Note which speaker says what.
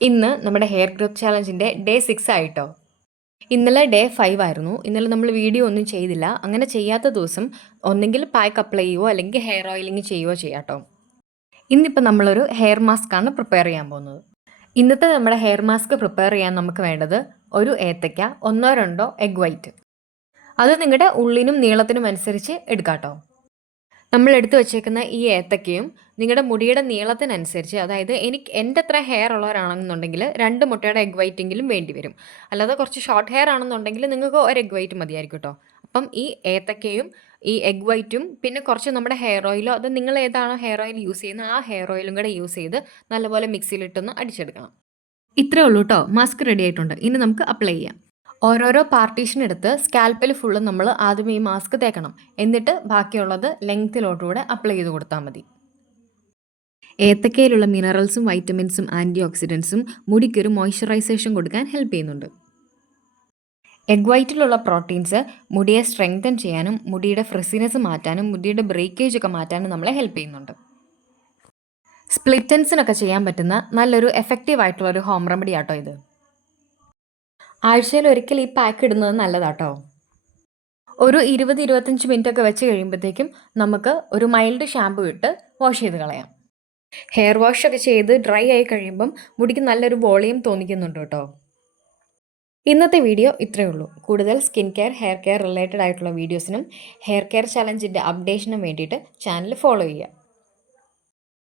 Speaker 1: ഇന്ന് നമ്മുടെ hair growth ചാലഞ്ചിന്റെ ഡേ സിക്സ് ആയിട്ടോ? ഇന്നലെ ഡേ ഫൈവ് ആയിരുന്നു. ഇന്നലെ നമ്മൾ വീഡിയോ ഒന്നും ചെയ്തില്ല. അങ്ങനെ ചെയ്യാത്ത ദിവസം ഒന്നെങ്കിൽ പാക്ക് അപ്ലൈ ചെയ്യുവോ അല്ലെങ്കിൽ ഹെയർ ഓയിലിംഗ് ചെയ്യുവോ ചെയ്യാട്ടോ. ഇന്നിപ്പോൾ നമ്മളൊരു ഹെയർ മാസ്ക് ആണ് പ്രിപ്പയർ ചെയ്യാൻ പോകുന്നത്. ഇന്നത്തെ നമ്മുടെ ഹെയർ മാസ്ക് പ്രിപ്പയർ ചെയ്യാൻ നമുക്ക് വേണ്ടത് ഒരു ഏത്തയ്ക്ക ഒന്നോ രണ്ടോ എഗ് വൈറ്റ് അത് നിങ്ങളുടെ ഉള്ളിനും നീളത്തിനും അനുസരിച്ച് എടുക്കാട്ടോ. നമ്മൾ എടുത്തു വെച്ചേക്കുന്ന ഈ ഏത്തക്കയും നിങ്ങളുടെ മുടിയുടെ നീളത്തിനനുസരിച്ച് അതായത് എനിക്ക് എന്റെ അത്ര ഹെയർ ഉള്ളവരാണെന്നുണ്ടെങ്കിൽ രണ്ട് മുട്ടയുടെ എഗ് വൈറ്റെങ്കിലും വേണ്ടി വരും. അല്ലാതെ കുറച്ച് ഷോർട്ട് ഹെയർ ആണെന്നുണ്ടെങ്കിൽ നിങ്ങൾക്ക് ഒരു എഗ് വൈറ്റ് മതിയായിരിക്കും കേട്ടോ അപ്പം ഈ ഏത്തക്കയും ഈ എഗ് വൈറ്റും പിന്നെ കുറച്ച് നമ്മുടെ ഹെയർ ഓയിലോ അത് നിങ്ങൾ ഏതാണോ ഹെയർ ഓയിൽ യൂസ് ചെയ്യുന്നത് ആ ഹെയർ ഓയിലും കൂടെ യൂസ് ചെയ്ത് നല്ലപോലെ മിക്സിയിലിട്ടൊന്ന് അടിച്ചെടുക്കണം. ഇത്രേ ഉള്ളൂ കേട്ടോ മാസ്ക് റെഡി ആയിട്ടുണ്ട്. ഇനി നമുക്ക് അപ്ലൈ ചെയ്യാം. ഓരോരോ പാർട്ടീഷൻ എടുത്ത് സ്കാൽപ്പിൽ ഫുള്ള് നമ്മൾ ആദ്യം ഈ മാസ്ക് തേക്കണം. എന്നിട്ട് ബാക്കിയുള്ളത് ലെങ്ത്തിലോട്ടുകൂടെ അപ്ലൈ ചെയ്ത് കൊടുത്താൽ മതി. ഏത്തക്കയിലുള്ള മിനറൽസും വൈറ്റമിൻസും ആന്റി ഓക്സിഡൻസും മുടിക്കൊരു മോയ്സ്ചറൈസേഷൻ കൊടുക്കാൻ ഹെൽപ്പ് ചെയ്യുന്നുണ്ട്. എഗ് വൈറ്റിലുള്ള പ്രോട്ടീൻസ് മുടിയെ സ്ട്രെങ്തൻ ചെയ്യാനും മുടിയുടെ ഫ്രിസിനെസ് മാറ്റാനും മുടിയുടെ ബ്രേക്കേജ് ഒക്കെ മാറ്റാനും നമ്മളെ ഹെൽപ്പ് ചെയ്യുന്നുണ്ട്. സ്പ്ലിറ്റൻസിനൊക്കെ ചെയ്യാൻ പറ്റുന്ന നല്ലൊരു എഫക്റ്റീവ് ആയിട്ടുള്ള ഒരു ഹോം റെമഡി ആട്ടോ ഇത്. ആഴ്ചയിൽ ഒരിക്കൽ ഈ പാക്ക് ഇടുന്നത് നല്ലതാട്ടോ. ഒരു ഇരുപത് ഇരുപത്തഞ്ച് മിനിറ്റ് ഒക്കെ വെച്ച് കഴിയുമ്പോഴത്തേക്കും നമുക്ക് ഒരു മൈൽഡ് ഷാമ്പു ഇട്ട് വാഷ് ചെയ്ത് കളയാം. ഹെയർ വാഷ് ഒക്കെ ചെയ്ത് ഡ്രൈ ആയി കഴിയുമ്പം മുടിക്ക് നല്ലൊരു വോളിയം തോന്നിക്കുന്നുണ്ട് കേട്ടോ. ഇന്നത്തെ വീഡിയോ ഇത്രയേ ഉള്ളൂ. കൂടുതൽ skin care hair care related ആയിട്ടുള്ള വീഡിയോസിനും ഹെയർ കെയർ ചലഞ്ചിന്റെ അപ്ഡേഷനും വേണ്ടിയിട്ട് ചാനൽ ഫോളോ ചെയ്യുക.